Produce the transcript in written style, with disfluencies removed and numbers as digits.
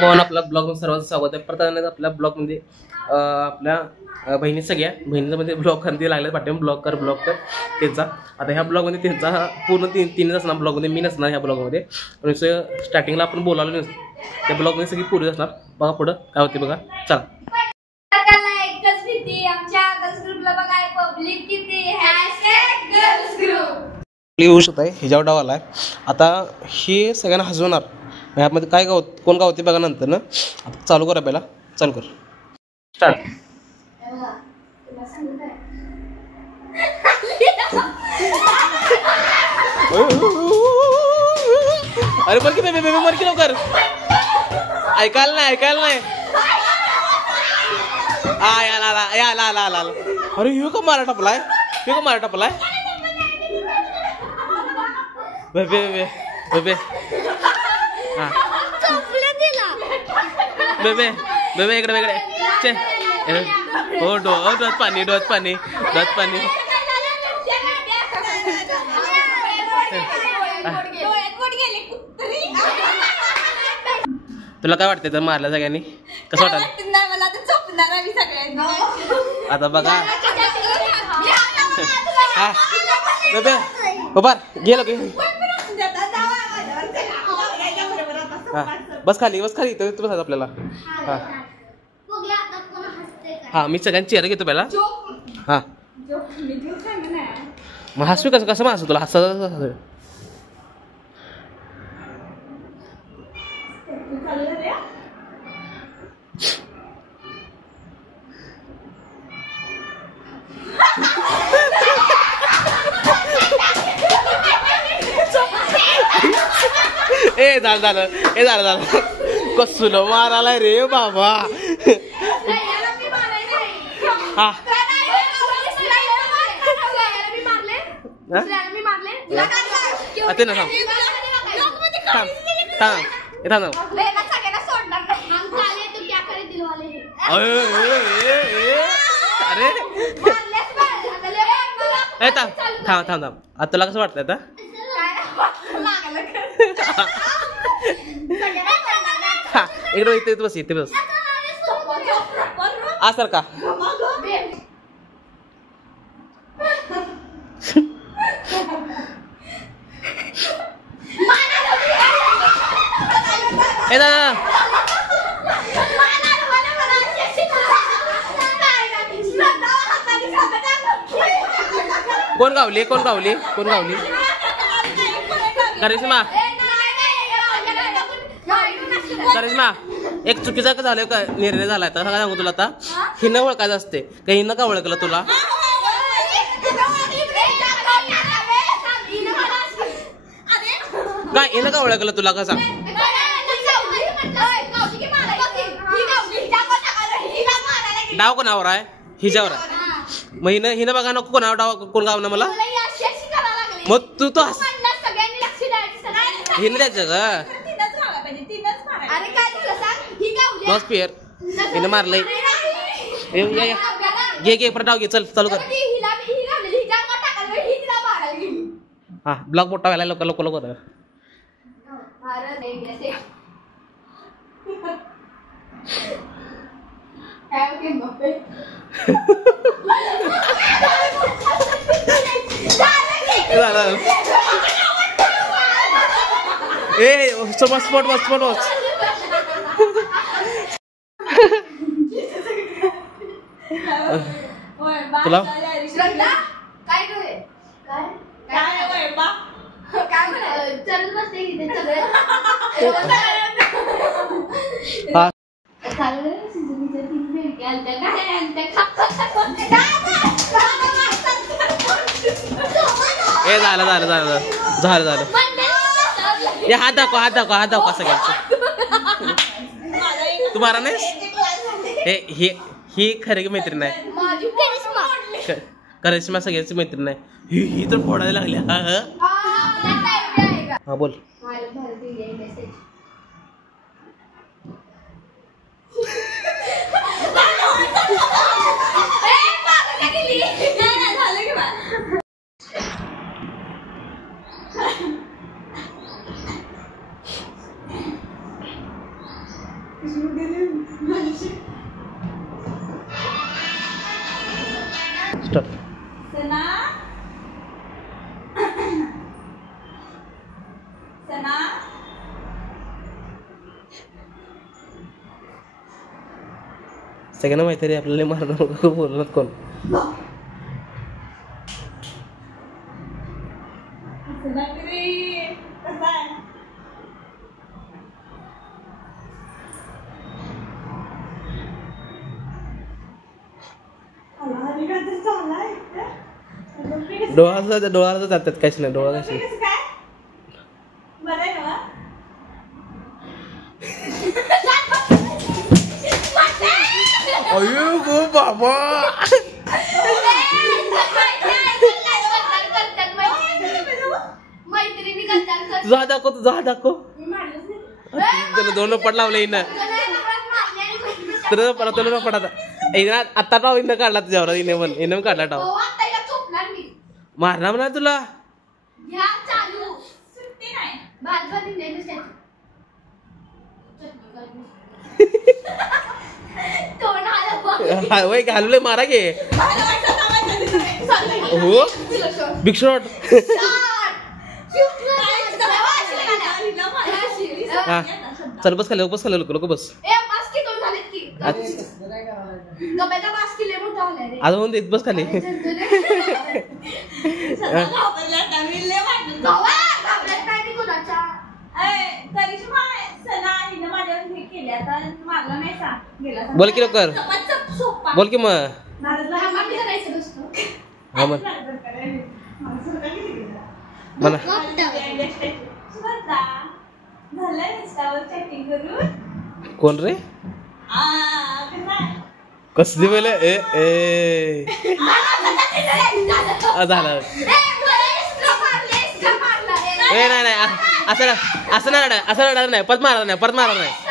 म्हणून आपला ब्लॉग सर्वांचं स्वागत आहे. प्रथम आपल्या ब्लॉगमध्ये आपल्या बहिणी सगळ्या बहिणीमध्ये ब्लॉग करते लागले पाठवून ब्लॉग कर त्यांचा. आता ह्या ब्लॉगमध्ये त्यांचा पूर्ण तीनच असणार ब्लॉगमध्ये, मी नसणार ह्या ब्लॉगमध्ये. पण स्टार्टिंगला आपण बोलावलं नसतं, त्या ब्लॉगमध्ये सगळी पूर्वी असणार. बघा पुढं काय होते बघा. चला येऊ शकत आहे ह्याच्यावर डावाला आहे. आता हे सगळ्यांना हसवणार. ह्यामध्ये काय कोण गावते बघा नंतर ना. आता चालू करा, पहिला चालू कर, स्टार्ट. अरे मर की बेबी मर की लवकर, ऐकायला नाही याला. अरे ह्यो का मारा टपलाय, बेबे हा बेबे इकडे चे हो डोळ्यात पाणी तुला काय वाटतंय तर मारल्या सगळ्यांनी कसं वाटलं? आता बघा हा बेबे बाबा गेलो की हा बस खाली इथं बसायचं आपल्याला. हा मी सगळ्यांची चेहरा घेतो पहिला. हा मग हसू कसं मग हसू तुला हसा. ए झालं कसुल मारायला रे बाबा. हा ते ना अरे थांब आता तुला कसं वाटतंय आता? इकडे बस सर का कोण गावली करिश्मा एक चुकीचा झालं का निर्णय झालाय तर सांगू तुला. आता हिनं ओळखायचं असते का हिनं का ओळखलं तुला? काय हिनं का ओळखलं तुला का सांग? डाव कोणावर आहे? हिच्यावर आहे. मग हिनं बघा नको कोणावर डाव कोण गाव ना मला. मग तू तो हिनं द्यायचं का पेअर हिनं मारलंय. घे परत डाव घे, चल चालू कर. हा ब्लॉग मोठा व्हायला लवकर. स्पॉट तुला झालं. हे हात दाखवा सगळ्यांचं. तू मारा नाहीस? ही खरी मैत्रीण आहे. करिश्मा सगळ्यांची मैत्रीण आहे. ही तर फोडायला लागली. हा बोल. स्टॉप. सगळ्यांना माहिती आहे आपल्याला मारणार बोलणार कोण. डोळ्याला जातात काहीच नाही. डोळा कशी अयो गो बाबा. जा दाखव जा दाखव. दोन पड लावले इनं तर पडा आता टाव इनं काढला तुझ्यावर. इनं काढला टाव. मारणार म्हणा तुला. वय घालवले मारा घे. हो बिग शॉट. हा चल बस खाली बस खाली लोक बस. अजून देत बस खाली. बोल की लवकर बोल की मग. हा मग मला कोण रे कसली बोले ए ए झालं. नाही असं नाही परत मारणार नाही.